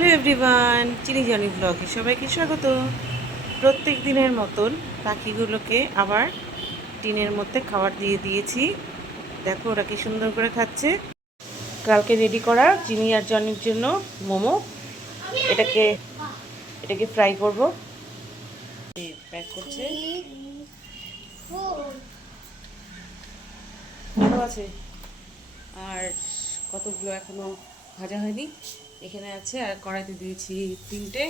Hello everyone, চিনি Johnny ব্লগে সবাইকে স্বাগত। প্রত্যেক দিনের মতন পাখিগুলোকে আবার টিনের মধ্যে খাবার দিয়ে দিয়েছি। দেখো ওরা কি সুন্দর করে খাচ্ছে। কালকে রেডি করা চিনি আর জনির জন্য মোমো, এটাকে এটাকে ফ্রাই করব। প্যাক করছে, ভালো আছে। আর কতগুলো এখনো ভাজা হয়নি, এখানে আছে। আর কড়াইতে দিয়েছি 3টে।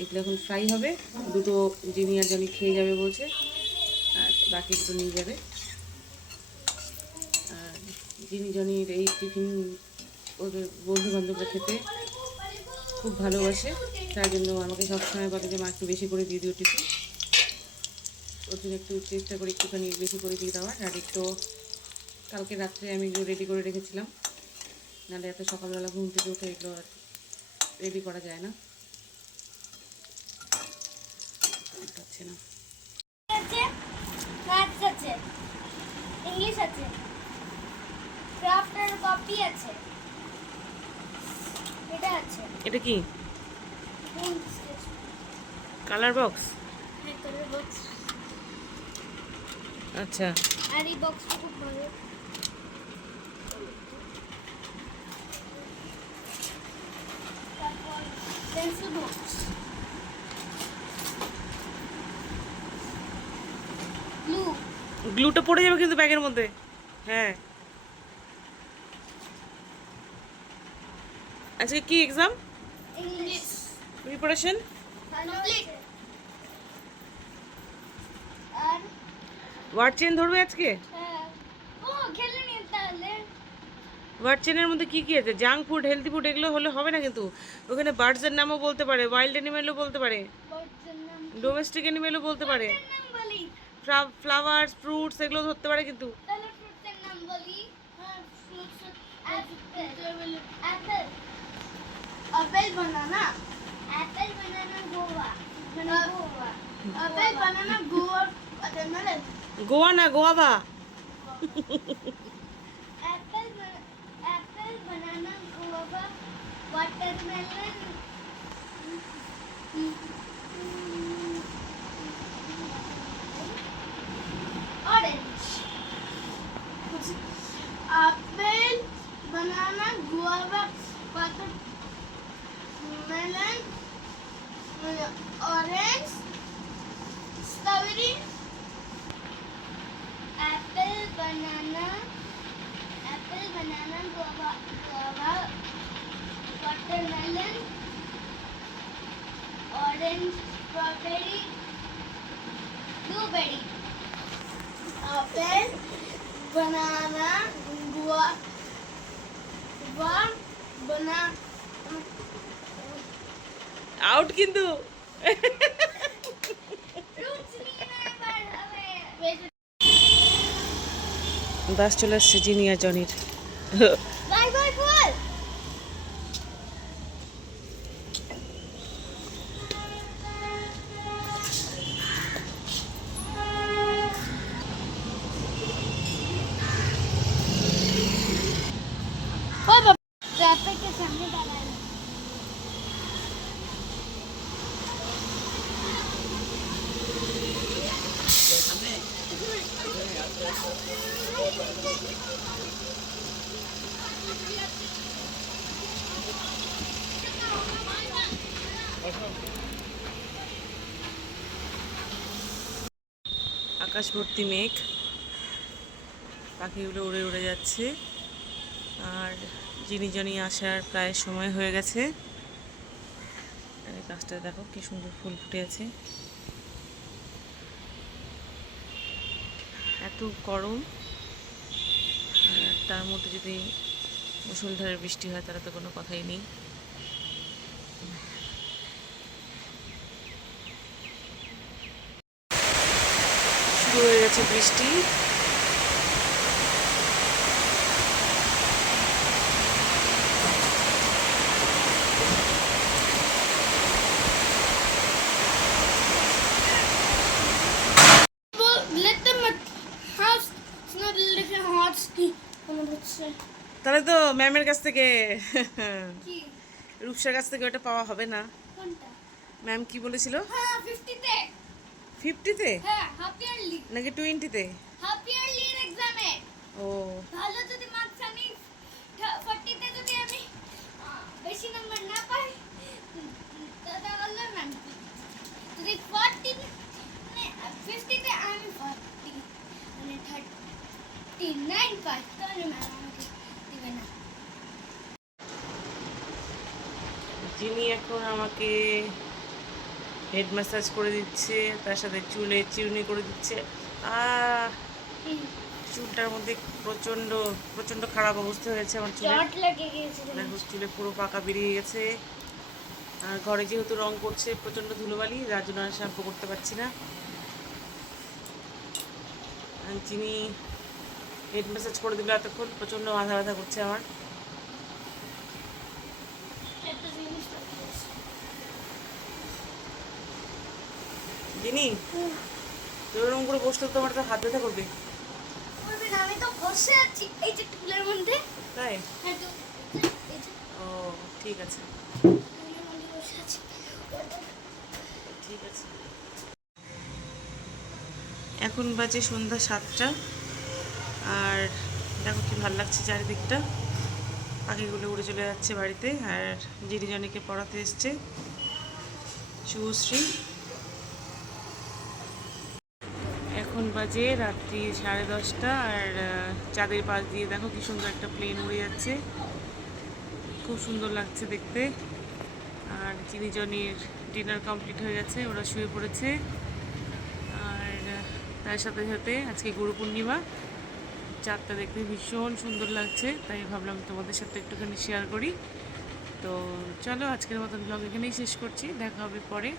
এগুলো এখন ফ্রাই হবে। দুটো জিনি আর জনি খেয়ে যাবে বলছে, আর বাকি দুটো নিয়ে যাবে। আর জিনি জনির এই টিফিন ওদের বন্ধু বান্ধবরা খেতে খুব ভালোবাসে, তার জন্য আমাকে সবসময় বলে যে মা একটু বেশি করে দিয়ে দিও টিফিন। ওর জন্য একটু চেষ্টা করি একটুখানি বেশি করে দিয়ে দেওয়ার। আর একটু কালকে রাত্রে আমি এগুলো রেডি করে রেখেছিলাম, নাহলে এত সকালবেলা ঘুম থেকে উঠে এগুলো আর রেডি করা যায় না। পাচ্ছে না। ম্যাথস আছে, ইংলিশ আছে, ক্রাফটের কপি আছে, এটা আছে। এটা কি কালার বক্স? হ্যাঁ, কালার বক্স। আচ্ছা, আর এই বক্সটা খুব ভালো। তারপর পেন্সিল বক্স, গ্লু। গ্লুটা পড়ে যাবে কিন্তু ব্যাগের মধ্যে। হ্যাঁ, আজকে কি এক্সাম? English preparation complete. আর ওয়ার্ড চেন ধরবে আজকে? ও খেলে নি তাহলে। ওয়ার্ড চেনের মধ্যে কি কি আছে? জাঙ্ক ফুড, হেলদি ফুড এগুলো হলে হবে না কিন্তু। ওখানে বার্ডসের নামও বলতে পারে, ওয়াইল্ড অ্যানিমেলও বলতে পারে, বার্ডসের নাম, ডোমেস্টিক অ্যানিমেলও বলতে পারে, বার্ডসের নাম বলি। ফ্লাওয়ার্স, ফ্রুটস এগুলো ধরতে পারে কিন্তু। তাহলে ফ্রুটসের নাম বলি। হ্যাঁ, fruits apple, apple, apple, banana, apple, banana, guava, guava, apple, banana, guava, watermelon, guava না, guava. Apple, apple, banana, guava, watermelon, orange. Apple, banana, guava, watermelon, orange, strawberry, apple, banana, guava, watermelon, orange, strawberry, blueberry. Apple, banana, guava, banana. Out কিন্তু। Bus চলে আসছে জিনি আর জনির। Bye bye bye. Oh, Baba. Traffic के सामने डाला है। আকাশ ভর্তি মেঘ, পাখিগুলো উড়ে উড়ে যাচ্ছে। আর জিনি জনি আসার প্রায় সময় হয়ে গেছে। আর এই গাছটা দেখো কি সুন্দর ফুল ফুটে আছে। এত গরম, আর তার মধ্যে যদি মুষলধারে বৃষ্টি হয় তাহলে তো কোনো কথাই নেই। শুরু হয়ে গেছে বৃষ্টি। Let them house. It's not little hot ski. তাহলে তো ম্যামের কাছ থেকে কি? রূপসার কাছ থেকে ওটা পাওয়া হবে না। কোনটা? ম্যাম কি বলেছিল? হ্যাঁ 50-তে। 50-তে হ্যাঁ হাফ ইয়ারলি। নাকি 20-তে? হাফ ইয়ারলি এর এক্সামে ও ভালো যদি মার্কস আমি 40-তে যদি আমি বেশি নাম্বার না পাই তাহলে ম্যাম যদি 40 মানে 50-তে আমি 40 মানে 39 পাই তাহলে ম্যাম আমাকে দিবে না। যিনি এখন আমাকে হেড ম্যাসাজ করে দিচ্ছে, তার সাথে চুলে চিরুনি করে দিচ্ছে। চুলটার মধ্যে প্রচণ্ড প্রচণ্ড খারাপ অবস্থা হয়েছে আমার চুলে। জট লেগে গিয়েছিল। দেখো চুলে পুরো পাকা বেরিয়ে গেছে। আর ঘরে যেহেতু রং করছে প্রচণ্ড ধুলোবালি, যার জন্য আর শ্যাম্পু করতে পারছি না। আর যিনি হেড ম্যাসাজ করে দিল এতক্ষণ, প্রচণ্ড মাথা ব্যথা করছে আমার। একটা জিনিস দেখিয়েছে। যিনি এরকম করে বসলে তোমার তো হাত ব্যথা করবে। বলবেন আমি তো বসে আছি এই যে টুলের মধ্যে। তাই? হ্যাঁ তো এই যে ও ঠিক আছে টুলের মধ্যে বসে আছি। ঠিক আছে। এখন বাজে সন্ধ্যা 7টা। আর দেখো কি ভালো লাগছে চারিদিকটা, পাখিগুলো উড়ে চলে যাচ্ছে বাড়িতে। আর যিনি জনিকে পড়াতে এসছে শুভশ্রী। এখন বাজে রাত্রি 10:30। আর চাঁদের পাশ দিয়ে দেখো কি সুন্দর একটা প্লেন উড়ে যাচ্ছে, খুব সুন্দর লাগছে দেখতে। আর যিনি জনির ডিনার কমপ্লিট হয়ে গেছে, ওরা শুয়ে পড়েছে। আর তার সাথে সাথে আজকে গুরু পূর্ণিমা, চাঁদটা দেখতে ভীষণ সুন্দর লাগছে, তাই ভাবলাম তোমাদের সাথে একটুখানি শেয়ার করি। তো চলো আজকের মতন ব্লগ এখানেই শেষ করছি, দেখা হবে পরে।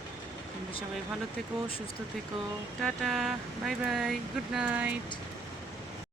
তোমরা সবাই ভালো থেকো, সুস্থ থেকো, tata, bye bye, good night.